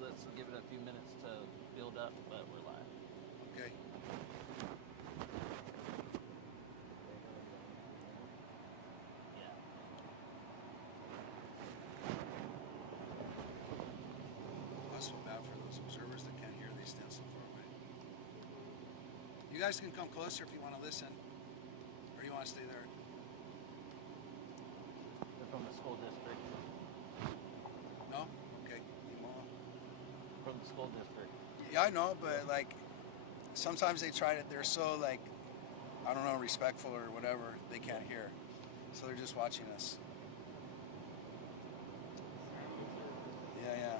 let's give it a few minutes to build up, but we're live. Okay. Yeah. I feel bad for those observers that can't hear. They stand so far away. You guys can come closer if you want to listen, or do you want to stay there? They're from the school district. No? Okay. From the school district. Yeah, I know, but like sometimes they try to. They're so like I don't know, respectful or whatever. They can't hear, so they're just watching us. Yeah, yeah.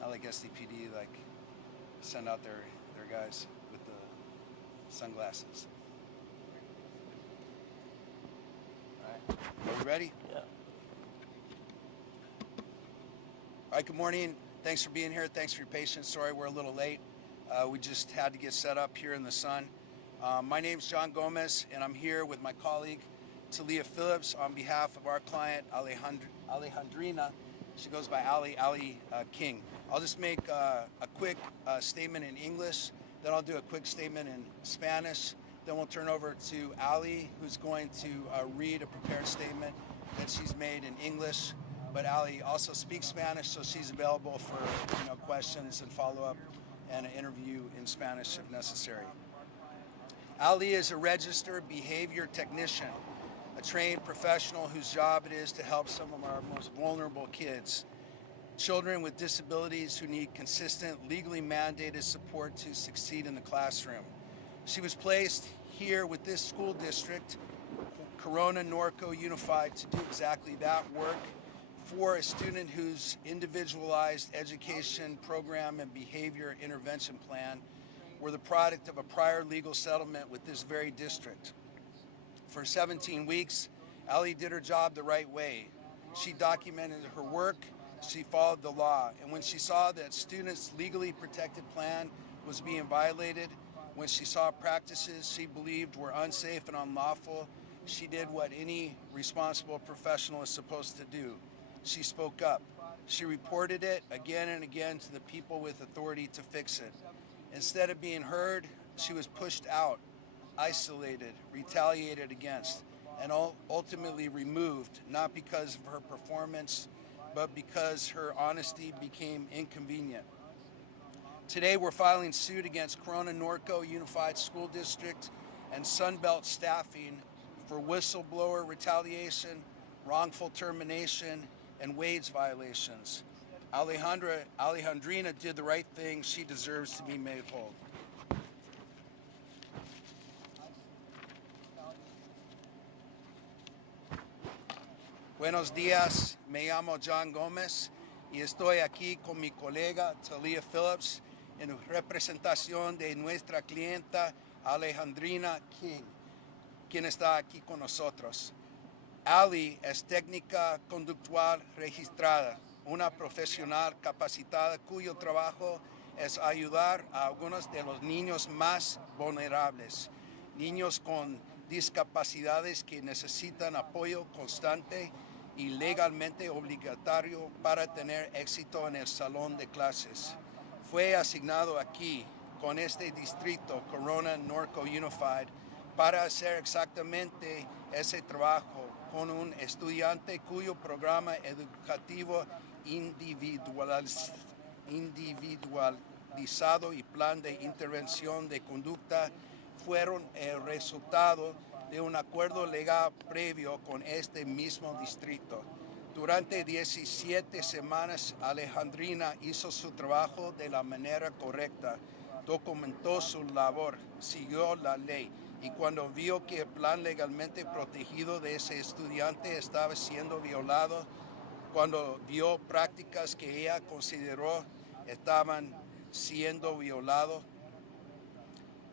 Not like SDPD like send out their guys with the sunglasses. All right. Are you ready? Yeah. All right, good morning. Thanks for being here. Thanks for your patience. Sorry we're a little late. We just had to get set up here in the sun. My name's John Gomez, and I'm here with my colleague, Talia Phillips, on behalf of our client, Alejandrina. She goes by Ali King. I'll just make a quick statement in English, then I'll do a quick statement in Spanish. Then we'll turn over to Ali, who's going to read a prepared statement that she's made in English. But Ali also speaks Spanish, so she's available for questions and follow-up and an interview in Spanish if necessary. Ali is a registered behavior technician, a trained professional whose job it is to help some of our most vulnerable kids, children with disabilities who need consistent, legally mandated support to succeed in the classroom. She was placed here with this school district, Corona-Norco Unified, to do exactly that work for a student whose individualized education program and behavior intervention plan were the product of a prior legal settlement with this very district. For 17 weeks, Ali did her job the right way. She documented her work, she followed the law, and when she saw that students' legally protected plan was being violated, when she saw practices she believed were unsafe and unlawful, she did what any responsible professional is supposed to do. She spoke up. She reported it again and again to the people with authority to fix it. Instead of being heard, she was pushed out, isolated, retaliated against, and ultimately removed, not because of her performance, but because her honesty became inconvenient. Today we're filing suit against Corona-Norco Unified School District and Sunbelt staffing for whistleblower retaliation, wrongful termination, and wage violations. Alejandrina did the right thing. She deserves to be made whole. Buenos días, me llamo John Gómez y estoy aquí con mi colega Talia Phillips en representación de nuestra clienta Alejandrina King, quien está aquí con nosotros. Ali es técnica conductual registrada, una profesional capacitada cuyo trabajo es ayudar a algunos de los niños más vulnerables, niños con discapacidades que necesitan apoyo constante y legalmente obligatorio para tener éxito en el salón de clases. Fue asignado aquí, con este distrito Corona-Norco Unified, para hacer exactamente ese trabajo con un estudiante cuyo programa educativo individualizado y plan de intervención de conducta fueron el resultado de un acuerdo legal previo con este mismo distrito. Durante 17 semanas, Alejandrina hizo su trabajo de la manera correcta, documentó su labor, siguió la ley, y cuando vio que el plan legalmente protegido de ese estudiante estaba siendo violado, cuando vio prácticas que ella consideró estaban siendo violados,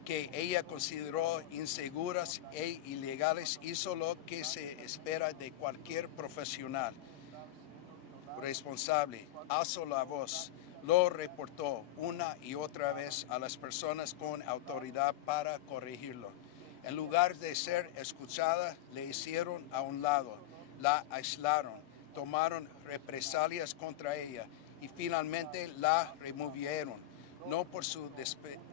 que ella consideró inseguras e ilegales, hizo lo que se espera de cualquier profesional responsable. Alzó la voz, lo reportó una y otra vez a las personas con autoridad para corregirlo. En lugar de ser escuchada, le hicieron a un lado, la aislaron, tomaron represalias contra ella y finalmente la removieron, no por su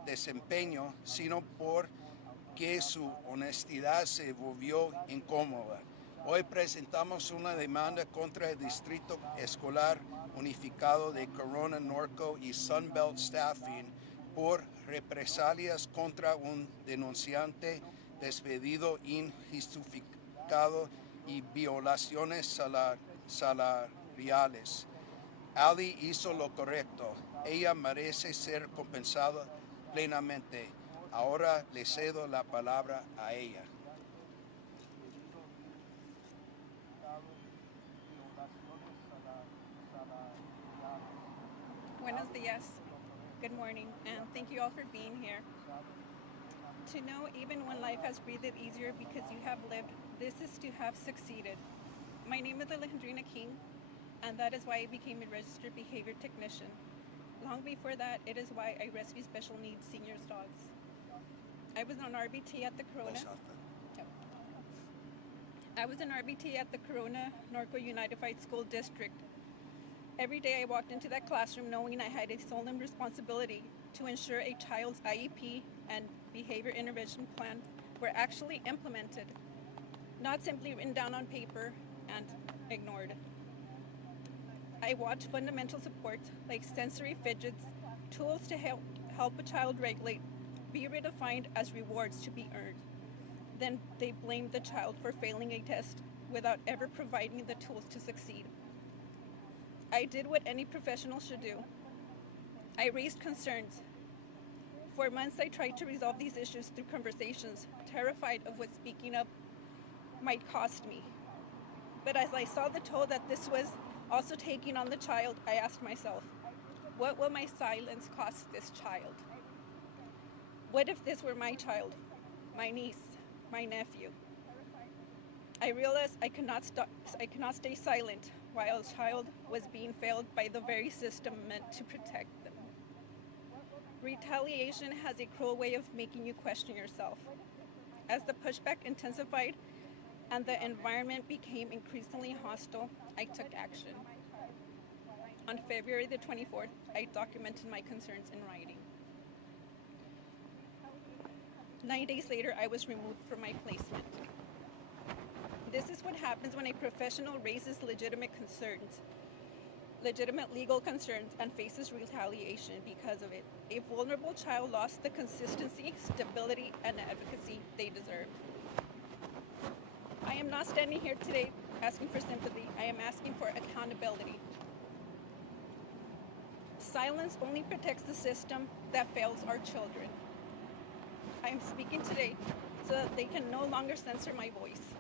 desempeño, sino porque su honestidad se volvió incómoda. Hoy presentamos una demanda contra el Distrito Escolar Unificado de Corona-Norco y Sunbelt Staffing por represalias contra un denunciante despedido injustificado y violaciones salariales. Ali hizo lo correcto. Ella merece ser compensada plenamente. Ahora le cedo la palabra a ella. Buenos dias. Good morning, and thank you all for being here. To know even when life has breathed easier because you have lived, this is to have succeeded. My name is Alejandrina King, and that is why I became a registered behavior technician. Long before that, it is why I rescue special needs seniors' dogs. I was on RBT at the Corona. Yep. I was an RBT at the Corona-Norco Unified School District. Every day I walked into that classroom knowing I had a solemn responsibility to ensure a child's IEP and behavior intervention plan were actually implemented, not simply written down on paper and ignored. I watched fundamental support like sensory fidgets, tools to help a child regulate, be redefined as rewards to be earned. Then they blamed the child for failing a test without ever providing the tools to succeed. I did what any professional should do. I raised concerns. For months, I tried to resolve these issues through conversations, terrified of what speaking up might cost me. But as I saw the toll that this was also taking on the child, I asked myself, what will my silence cost this child? What if this were my child, my niece, my nephew? I realized I could not stay silent while a child was being failed by the very system meant to protect them. Retaliation has a cruel way of making you question yourself. As the pushback intensified and the environment became increasingly hostile, I took action. On February the 24th, I documented my concerns in writing. 9 days later, I was removed from my placement. This is what happens when a professional raises legitimate concerns, legitimate legal concerns, and faces retaliation because of it. A vulnerable child lost the consistency, stability, and advocacy they deserve. I am not standing here today asking for sympathy. I am asking for accountability. Silence only protects the system that fails our children. I am speaking today so that they can no longer censor my voice.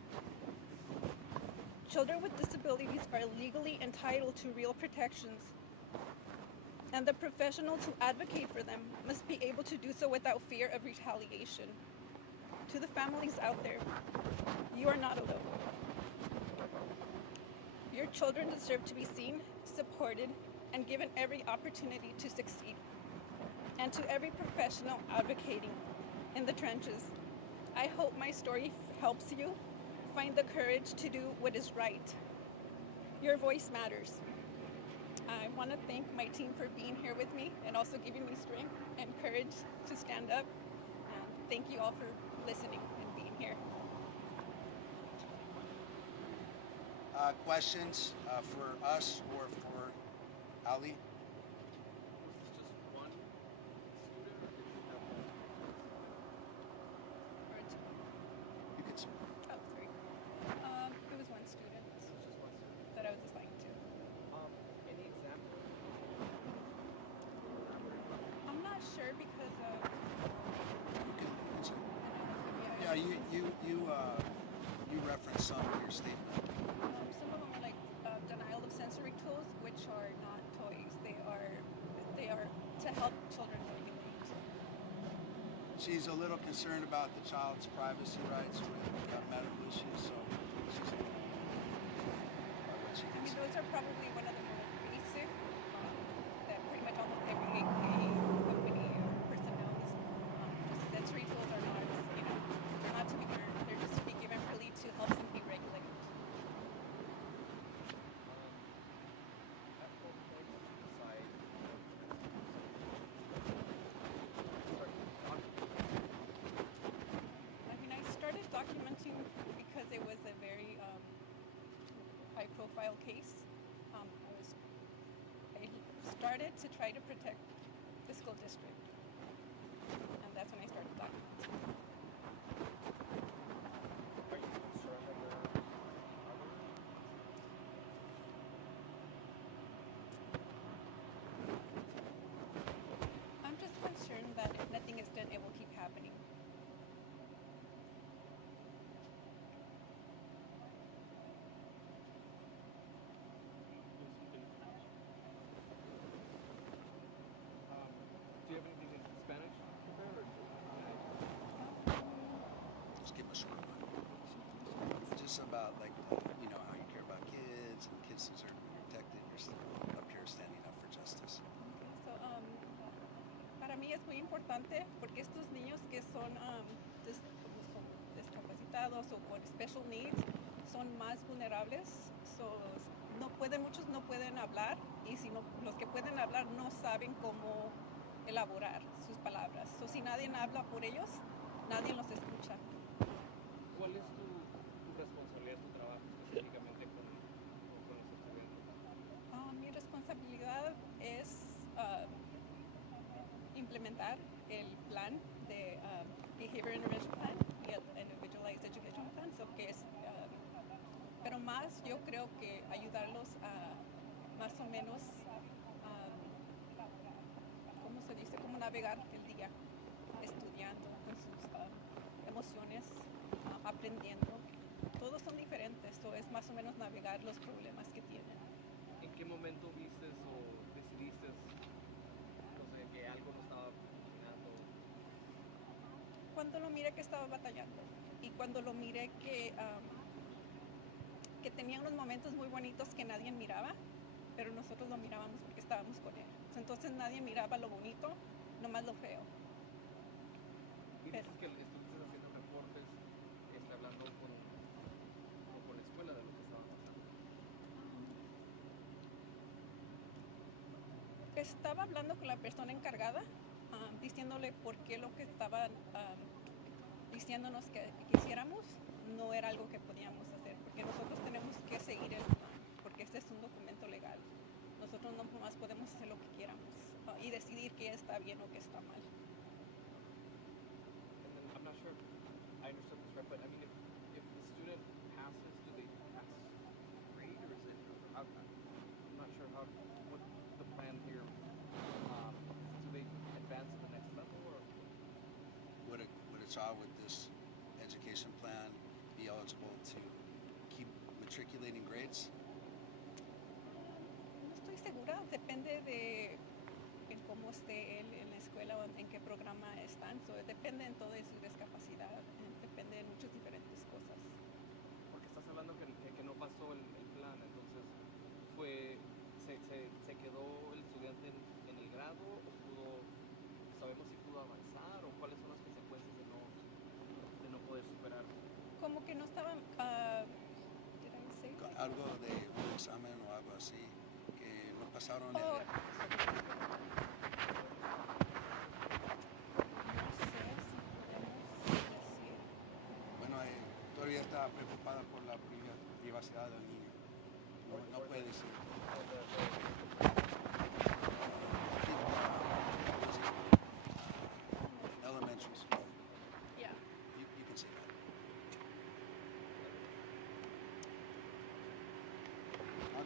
Children with disabilities are legally entitled to real protections, and the professionals who advocate for them must be able to do so without fear of retaliation. To the families out there, you are not alone. Your children deserve to be seen, supported, and given every opportunity to succeed. And to every professional advocating in the trenches, I hope my story helps you find the courage to do what is right. Your voice matters. I want to thank my team for being here with me and also giving me strength and courage to stand up. And thank you all for listening and being here. Questions for us or for Ali? You could. Oh, sorry. It was one student that I was assigned to. Any example? I'm not sure because of. Yeah, you referenced some in your statement. Some of them are like denial of sensory tools, which are not toys. They are to help children regulate. She's a little concerned about the child's privacy rights with medical issues, so she's about what she I can mean, say. those are probably one of the more basic that pretty much almost every company person knows. Just sensory tools are not, they're not was a very high-profile case. I started to try to protect the school district, and that's when I started documenting. Are you concerned that there are other? I'm just concerned that if nothing is done, it will keep happening. Do you have anything in Spanish prepared or Just give them a short one. Just about like you know how you care about kids and kids deserve to be protected. You're still up here standing up for justice. So, para mí es muy importante porque estos niños que son discapacitados o con special needs son más vulnerables. So, muchos no pueden hablar y si no, los que pueden hablar no saben cómo elaborar sus palabras. So, si nadie habla por ellos, nadie los escucha. cuál es tu responsabilidad, tu trabajo específicamente con los estudiantes? Mi responsabilidad es implementar el plan de Behavior Intervention Plan y el Individualized Education Plan, que es, pero más yo creo que ayudarlos a más o menos, ¿cómo se dice? Cómo navegar el día estudiando con sus emociones, aprendiendo. Todos son diferentes, so es más o menos navegar los problemas que tienen. ¿En qué momento viste o decidiste, no sé, que algo no estaba funcionando? Cuando lo miré que estaba batallando y cuando lo miré que tenía unos momentos muy bonitos que nadie miraba, pero nosotros lo mirábamos porque estábamos con él. Entonces nadie miraba lo bonito, nomás lo feo. Y dices que estuviste haciendo reportes, hablando con la escuela de lo que estaba pasando. Estaba hablando con la persona encargada, diciéndole por qué lo que estaban diciéndonos que hiciéramos no era algo que podíamos hacer, porque nosotros tenemos que seguir el plan, porque este es un documento legal. Nosotros no más podemos hacer lo que quieramos y decidir qué está bien o qué está mal. And then I'm not sure if I understood this right, but I mean, if the student passes, do they pass grade or is it? I'm not sure what the plan here. Do they advance to the next level or? Would a child with this education plan be eligible to keep matriculating grades? No estoy segura, depende de en cómo esté él en la escuela o en qué programa están. So, depende en todo de su discapacidad, depende de muchas diferentes cosas. Porque estás hablando que no pasó el plan, entonces se quedó el estudiante en el grado o sabemos si pudo avanzar o cuáles son las consecuencias de no poder superar. Como que no estaban, did I say? Algo de un examen o algo así que no pasaron. No sé si podemos decir. Bueno, todavía está preocupada por la privacidad del niño. No puede decir. Elementary school. Yeah. You can say that.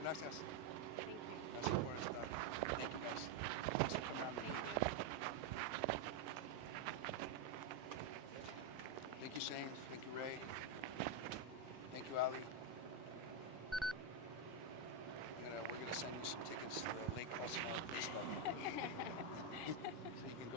Gracias. Thank you. Gracias por estar. Thank you guys. Thanks for coming out. Thank you, Shane. Thank you, Ray. Thank you, Ali. We're gonna send you some tickets to the Lake Elsinore baseball game.